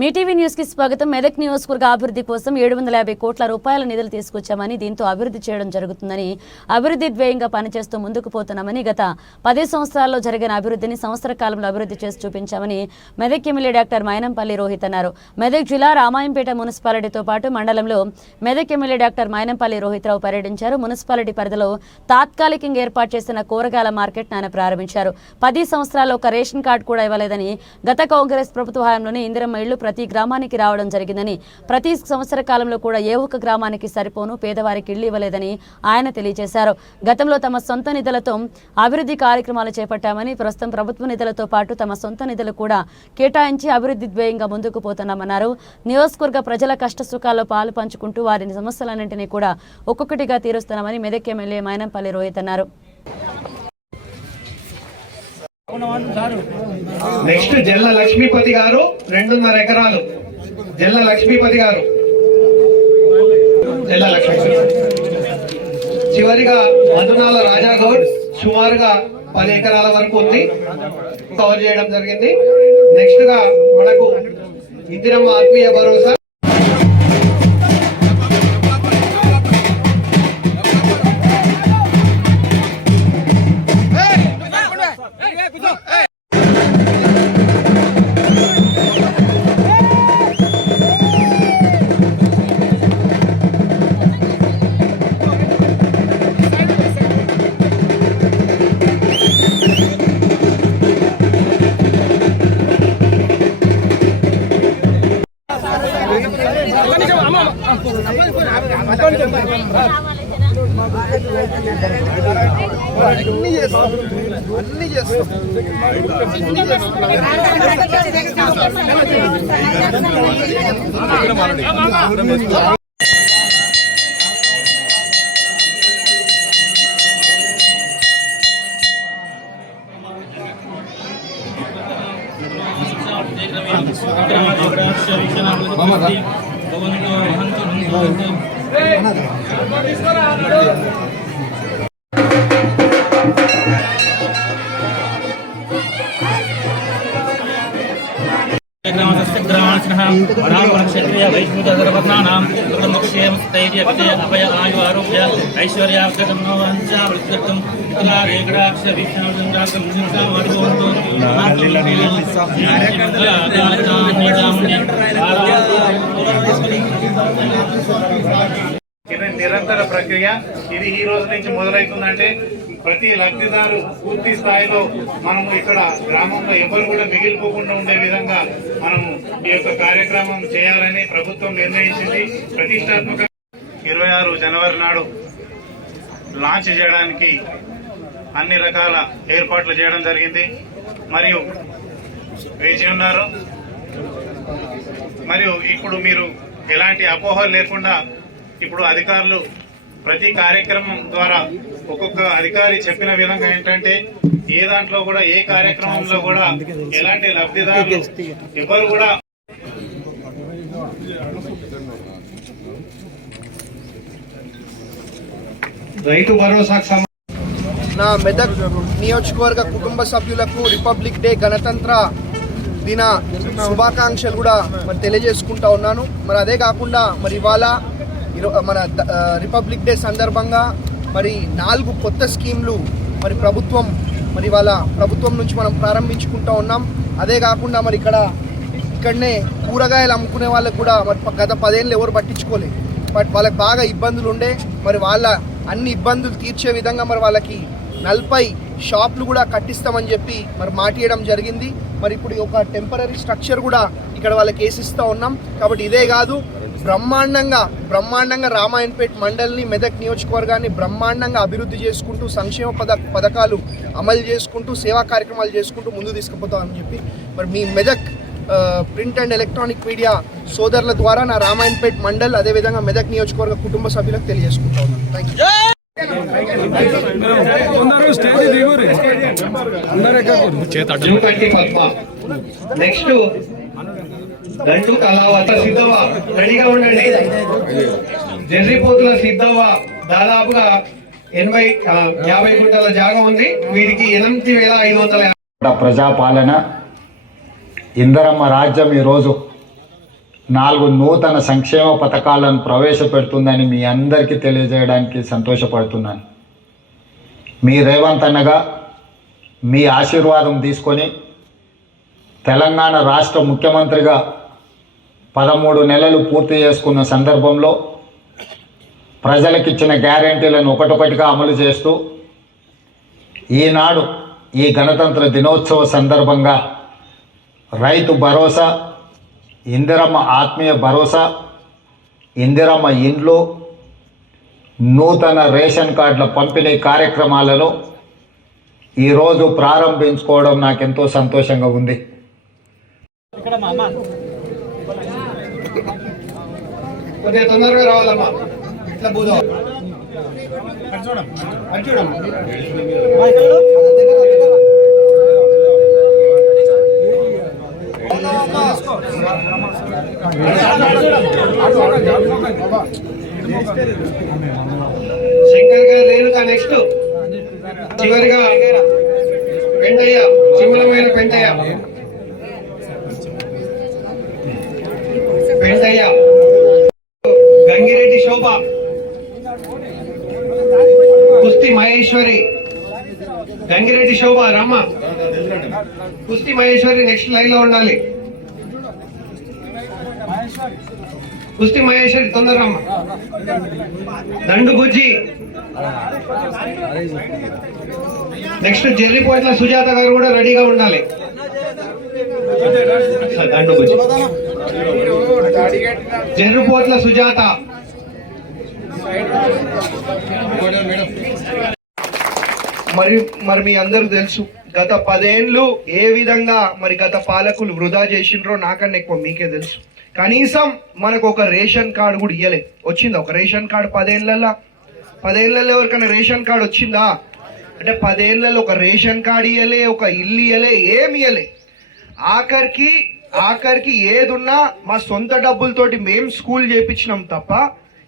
మీ TV news కి స్వాగతం. మెదక్ నియోజకవర్గ అభివృద్ధి కోసం 750 కోట్ల రూపాయల నిధులు తీసుకొచ్చామని, దీంతో అభివృద్ధి చేయడం జరుగుతుందని, అభివృద్ధి ధ్యేయంగా పనిచేస్తూ ముందుకు పోతున్నామని, గత 10 సంవత్సరాల్లో జరిగిన అభివృద్ధిని సంవత్సర కాలంలో అభివృద్ధి చేసి చూపించామని మెదక్ ఎమ్మెల్యే డాక్టర్ మైనంపల్లి రోహిత్ అన్నారు. మెదక్ జిల్లా రామాయంపేట మున్సిపాలిటీతో పాటు మండలంలో మెదక్ ఎమ్మెల్యే డాక్టర్ మైనంపల్లి రోహిత్ రావు పర్యటించారు. మున్సిపాలిటీ పరిధిలో తాత్కాలికంగా ఏర్పాటు చేసిన కూరగాయల మార్కెట్ ఆయన ప్రారంభించారు. 10 సంవత్సరాల్లో ఒక రేషన్ కార్డు కూడా ఇవ్వలేదని, గత కాంగ్రెస్ ప్రభుత్వ హయాంలోనే ఇందిరమ్మ ఇళ్లు ప్రతి గ్రామానికి రావడం జరిగిందని, ప్రతి సంవత్సర కాలంలో కూడా ఏ ఒక్క గ్రామానికి సరిపోను పేదవారికి ఇళ్లు ఇవ్వలేదని ఆయన తెలియజేశారు. గతంలో తమ సొంత నిధులతో అభివృద్ధి కార్యక్రమాలు చేపట్టామని, ప్రస్తుతం ప్రభుత్వ నిధులతో పాటు తమ సొంత నిధులు కూడా కేటాయించి అభివృద్ధి ధ్యేయంగా ముందుకు పోతున్నామన్నారు. నియోజకవర్గ ప్రజల కష్ట సుఖాల్లో పాలు పంచుకుంటూ వారి సమస్యలన్నింటినీ కూడా ఒక్కొక్కటిగా తీరుస్తున్నామని మెదక్ ఎమ్మెల్యే మైనంపల్లి రోహిత్ అన్నారు. నెక్స్ట్ జల్ల లక్ష్మీపతి గారు 2.5 ఎకరాలు. జల్ల లక్ష్మీపతి గారు చివరిగా మధునాల రాజాగౌడ్ సుమారుగా 10 ఎకరాల వరకు ఉంది, కవర్ చేయడం జరిగింది. నెక్స్ట్ గా మనకు ఇందిరమ్మ ఆత్మీయ భరోసా నిరంతర ప్రక్రియ. ఇది ఈ రోజు నుంచి మొదలవుతుందంటే ప్రతి లబ్ధిదారు పూర్తి స్థాయిలో మనము ఇక్కడ గ్రామంలో ఎవరు కూడా మిగిలిపోకుండా ఉండే విధంగా మనము ఈ యొక్క కార్యక్రమం చేయాలని ప్రభుత్వం నిర్ణయించింది. ప్రతిష్టాత్మక 26 జనవరి నాడు లాంచ్ చేయడానికి అన్ని రకాల ఏర్పాట్లు చేయడం జరిగింది. మరియు వేచి ఉన్నారు. మరియు ఇప్పుడు మీరు ఎలాంటి అపోహలు లేకుండా ఇప్పుడు అధికారులు ప్రతి కార్యక్రమం ద్వారా ఒక్కొక్క అధికారి చెప్పిన విధంగా ఏంటంటే ఏ దాంట్లో కూడా ఏ కార్యక్రమంలో కూడా ఎలాంటి లబ్ధిదారులు ఎవరు కూడా రైతు భరోసాకు నా మెదక్ నియోజకవర్గ కుటుంబ సభ్యులకు రిపబ్లిక్ డే గణతంత్ర దిన శుభాకాంక్షలు కూడా మరి తెలియజేసుకుంటా ఉన్నాను. మరి అదే కాకుండా మరి ఇవాళ మన రిపబ్లిక్ డే సందర్భంగా మరి 4 కొత్త స్కీమ్లు మరి మరి ఇవాళ ప్రభుత్వం నుంచి మనం ప్రారంభించుకుంటా ఉన్నాం. అదే కాకుండా మరి ఇక్కడనే కూరగాయలు అమ్ముకునే వాళ్ళకు కూడా మరి గత 10 ఏళ్ళు ఎవరు పట్టించుకోలేదు. బట్ వాళ్ళకి బాగా ఇబ్బందులు ఉండే, మరి వాళ్ళ అన్ని ఇబ్బందులు తీర్చే విధంగా మరి వాళ్ళకి 40 షాపులు కూడా కట్టిస్తామని చెప్పి మరి మాటియడం జరిగింది. మరి ఇప్పుడు ఒక టెంపరీ స్ట్రక్చర్ కూడా ఇక్కడ వాళ్ళకి వేసిస్తూ ఉన్నాం. కాబట్టి ఇదే కాదు, బ్రహ్మాండంగా రామాయణపేట మండలిని, మెదక్ నియోజకవర్గాన్ని బ్రహ్మాండంగా అభివృద్ధి చేసుకుంటూ సంక్షేమ పథకాలు అమలు చేసుకుంటూ సేవా కార్యక్రమాలు చేసుకుంటూ ముందు తీసుకుపోతామని చెప్పి మరి మీ Medak print and electronic media సోదరుల ద్వారా నా రామాయణపేట మండల్ అదేవిధంగా మెదక్ నియోజకవర్గ కుటుంబ సభ్యులకు తెలియజేసుకుంటా ఉన్నాను. Thank you. నెక్స్ట్ దంటు కళావత సిద్ధవ రెడీగా ఉండండి. జర్రిపోతుల సిద్ధవ దాదాపుగా 50 గుంటల జాగా ఉంది. వీరికి 8,500 ప్రజాపాలన ఇందరమ్మ రాజ్యం ఈరోజు 4 నూతన సంక్షేమ పథకాలను ప్రవేశపెడుతుందని మీ అందరికీ తెలియజేయడానికి సంతోషపడుతున్నాను. మీ రేవంత్ అన్నగా మీ ఆశీర్వాదం తీసుకొని తెలంగాణ రాష్ట్ర ముఖ్యమంత్రిగా 13 నెలలు పూర్తి చేసుకున్న సందర్భంలో ప్రజలకిచ్చిన గ్యారెంటీలను ఒకటొకటిగా అమలు చేస్తూ ఈనాడు ఈ గణతంత్ర దినోత్సవ సందర్భంగా రైతు భరోసా, ఇందిరమ్మ ఆత్మీయ భరోసా, ఇందిరమ్మ ఇండ్లు, నూతన రేషన్ కార్డుల పంపిణీ కార్యక్రమాలను ఈరోజు ప్రారంభించుకోవడం నాకెంతో సంతోషంగా ఉంది. కొద్దిగా తొందరగా రావాలమ్మా. ఇట్లా బూదో శంకర్ గారు రేణుక నెక్స్ట్ చివరిగా పెంటయ్య, చివరమైన పెంటయ్య గంగిరెడ్డి శోభ, కుస్తీ మహేశ్వరి, గంగిరెడ్డి శోభ రమ్మ, కుస్తీ మహేశ్వరి నెక్స్ట్ లైన్ లో ఉండాలి. కుస్తీ మహేశ్వరి తొందరమ్మ. దండు బుజ్జి, నెక్స్ట్ జెర్రిపోట్ల సుజాత గారు కూడా రెడీగా ఉండాలి. దండు బుజ్జి, జెర్రిపోట్ల సుజాత. మరి మీ అందరూ తెలుసు గత 10 ఏళ్ళు ఏ విధంగా మరి గత పాలకులు వృధా చేసిండ్రో నాకన్నా ఎక్కువ మీకే తెలుసు. కనీసం మనకు ఒక రేషన్ కార్డు కూడా ఇయ్యలే. వచ్చిందా ఒక రేషన్ కార్డు 10 ఏళ్ళల్లో ఎవరికైనా రేషన్ కార్డు వచ్చిందా? అంటే 10 ఏళ్ళలో ఒక రేషన్ కార్డు ఇయ్యలే, ఒక ఇల్లు ఇయ్యలే, ఏమి ఇయ్యలే. ఆఖరికి ఏదున్నా మా సొంత డబ్బులతోటి మేము స్కూల్ చేయించినాం తప్ప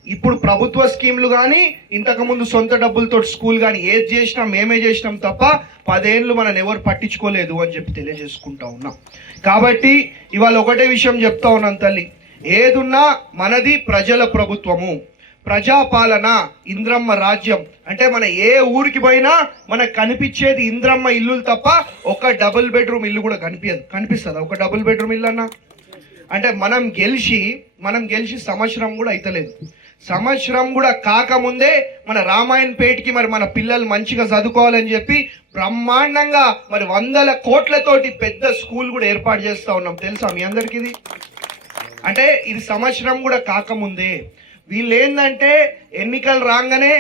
ఇప్పుడు ప్రభుత్వ స్కీమ్లు కానీ ఇంతకుముందు సొంత డబ్బులతో స్కూల్ కానీ ఏది చేసినా మేమే చేసినాం తప్ప 10 ఏళ్ళు మనం ఎవరు పట్టించుకోలేదు అని చెప్పి తెలియజేసుకుంటా ఉన్నాం. కాబట్టి ఇవాళ ఒకటే విషయం చెప్తా ఉన్నాను తల్లి, ఏదున్నా మనది ప్రజల ప్రభుత్వము, ప్రజాపాలన, ఇంద్రమ్మ రాజ్యం. అంటే మన ఏ ఊరికి పోయినా మనకు కనిపించేది ఇంద్రమ్మ ఇల్లు తప్ప ఒక డబుల్ బెడ్రూమ్ ఇల్లు కూడా కనిపిస్తుందా? ఒక డబుల్ బెడ్రూమ్ ఇల్లు అన్నా అంటే మనం గెలిచి సంవత్సరం కూడా అయితలేదు. సంవత్సరం కూడా కాకముందే మన రామాయణపేటకి మరి మన పిల్లలు మంచిగా చదువుకోవాలని చెప్పి బ్రహ్మాండంగా మరి 100 కోట్లతోటి పెద్ద స్కూల్ కూడా ఏర్పాటు చేస్తా ఉన్నాం. తెలుసా మీ అందరికి ఇది? అంటే ఇది సంవత్సరం కూడా కాకముందే. వీళ్ళు ఏంటంటే ఎన్నికలు రాగానే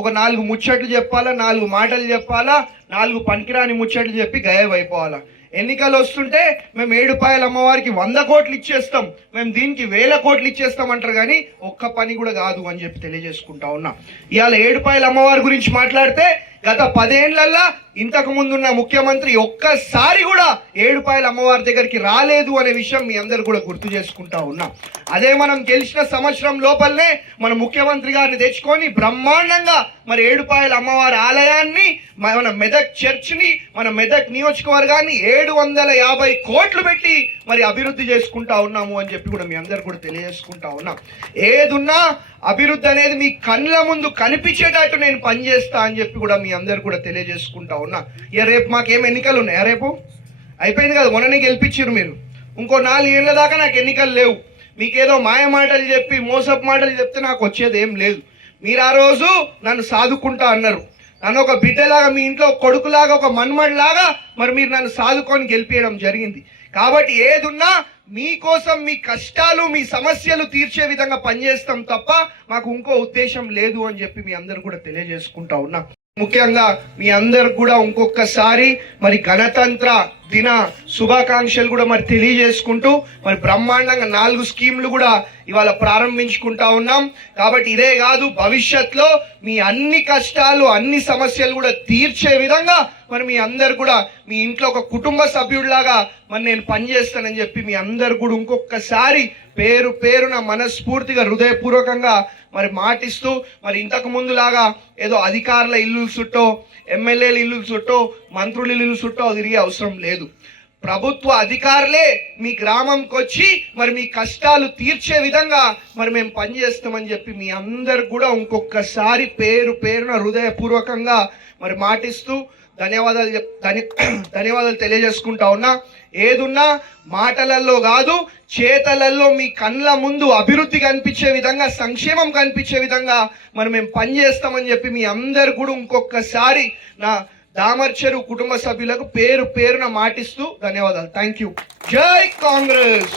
ఒక 4 ముచ్చట్లు చెప్పాలా, 4 మాటలు చెప్పాలా, 4 పనికిరాని ముచ్చట్లు చెప్పి గాయబ్ అయిపోవాలా. ఎన్నికలు వస్తుంటే మేము ఏడుపాయల అమ్మవారికి 100 కోట్లు ఇచ్చేస్తాం, మేము దీనికి 1000 కోట్లు ఇచ్చేస్తాం అంటారు, కానీ ఒక్క పని కూడా కాదు అని చెప్పి తెలియజేసుకుంటా ఉన్నా. ఇవాళ ఏడుపాయల అమ్మవారి గురించి మాట్లాడితే గత 10 ఏళ్లల్లా ఇంతకు ముందున్న ముఖ్యమంత్రి ఒక్కసారి కూడా ఏడుపాయల అమ్మవారి దగ్గరికి రాలేదు అనే విషయం మీ అందరు కూడా గుర్తు చేసుకుంటా ఉన్నాం. అదే మనం గెలిచిన సంవత్సరం లోపలనే మన ముఖ్యమంత్రి గారిని తెచ్చుకొని బ్రహ్మాండంగా మరి ఏడుపాయల అమ్మవారి ఆలయాన్ని, మన మెదక్ చర్చ్ని, మన మెదక్ నియోజకవర్గాన్ని 750 కోట్లు పెట్టి మరి అభివృద్ధి చేసుకుంటా ఉన్నాము అని చెప్పి కూడా మీ అందరు కూడా తెలియజేసుకుంటా ఉన్నాం. ఏదున్నా అభివృద్ధి అనేది మీ కళ్ళ ముందు కనిపించేటట్టు నేను పనిచేస్తా అని చెప్పి కూడా మీ అందరు కూడా తెలియజేసుకుంటా ఉన్నా. ఇక రేపు మాకేం ఎన్నికలు ఉన్నాయా? రేపు అయిపోయింది కదా, మొన్ననే గెలిపించారు మీరు. ఇంకో 4 ఏళ్ల దాకా నాకు ఎన్నికలు లేవు. మీకేదో మాయ మాటలు చెప్పి మోసపు మాటలు చెప్తే నాకు వచ్చేది ఏం లేదు. మీరు ఆ రోజు నన్ను సాదుకుంటా అన్నారు, నన్ను ఒక బిడ్డలాగా, మీ ఇంట్లో కొడుకులాగా, ఒక మన్మడిలాగా మరి మీరు నన్ను సాదుకొని గెలిపించడం జరిగింది. కాబట్టి ఏదున్నా మీకోసం, మీ కష్టాలు, మీ సమస్యలు తీర్చే విధంగా పనిచేస్తాం తప్ప మాకు ఇంకో ఉద్దేశం లేదు అని చెప్పి మీ అందరు కూడా తెలియజేసుకుంటా ఉన్నా. ముఖ్యంగా మీ అందరు కూడా ఇంకొకసారి మరి గణతంత్ర దిన శుభాకాంక్షలు కూడా మరి తెలియజేసుకుంటూ మరి బ్రహ్మాండంగా 4 స్కీమ్లు కూడా ఇవాళ ప్రారంభించుకుంటా ఉన్నాం. కాబట్టి ఇదే కాదు, భవిష్యత్తులో మీ అన్ని కష్టాలు, అన్ని సమస్యలు కూడా తీర్చే విధంగా మరి మీ అందరు కూడా మీ ఇంట్లో ఒక కుటుంబ సభ్యుడిలాగా మరి నేను పనిచేస్తానని చెప్పి మీ అందరు కూడా ఇంకొకసారి పేరున మనస్ఫూర్తిగా హృదయపూర్వకంగా మరి మాటిస్తూ, మరి ఇంతకు ముందులాగా ఏదో అధికారుల ఇల్లు చుట్టో, ఎమ్మెల్యేల ఇల్లు చుట్టో, మంత్రుల ఇల్లు చుట్టో తిరిగే అవసరం లేదు. ప్రభుత్వ అధికారులే మీ గ్రామంకి వచ్చి మరి మీ కష్టాలు తీర్చే విధంగా మరి మేము పనిచేస్తామని చెప్పి మీ అందరు కూడా ఇంకొకసారి పేరున హృదయపూర్వకంగా మరి మాటిస్తూ ధన్యవాదాలు తెలియజేసుకుంటా ఉన్నా. ఏదున్నా మాటలలో కాదు, చేతలలో మీ కళ్ళ ముందు అభివృద్ధి కనిపించే విధంగా, సంక్షేమం కనిపించే విధంగా మరి మేము పనిచేస్తామని చెప్పి మీ అందరు కూడా ఇంకొకసారి నా దామర్చెరు కుటుంబ సభ్యులకు పేరున మాటిస్తూ ధన్యవాదాలు. Thank you. జై కాంగ్రెస్.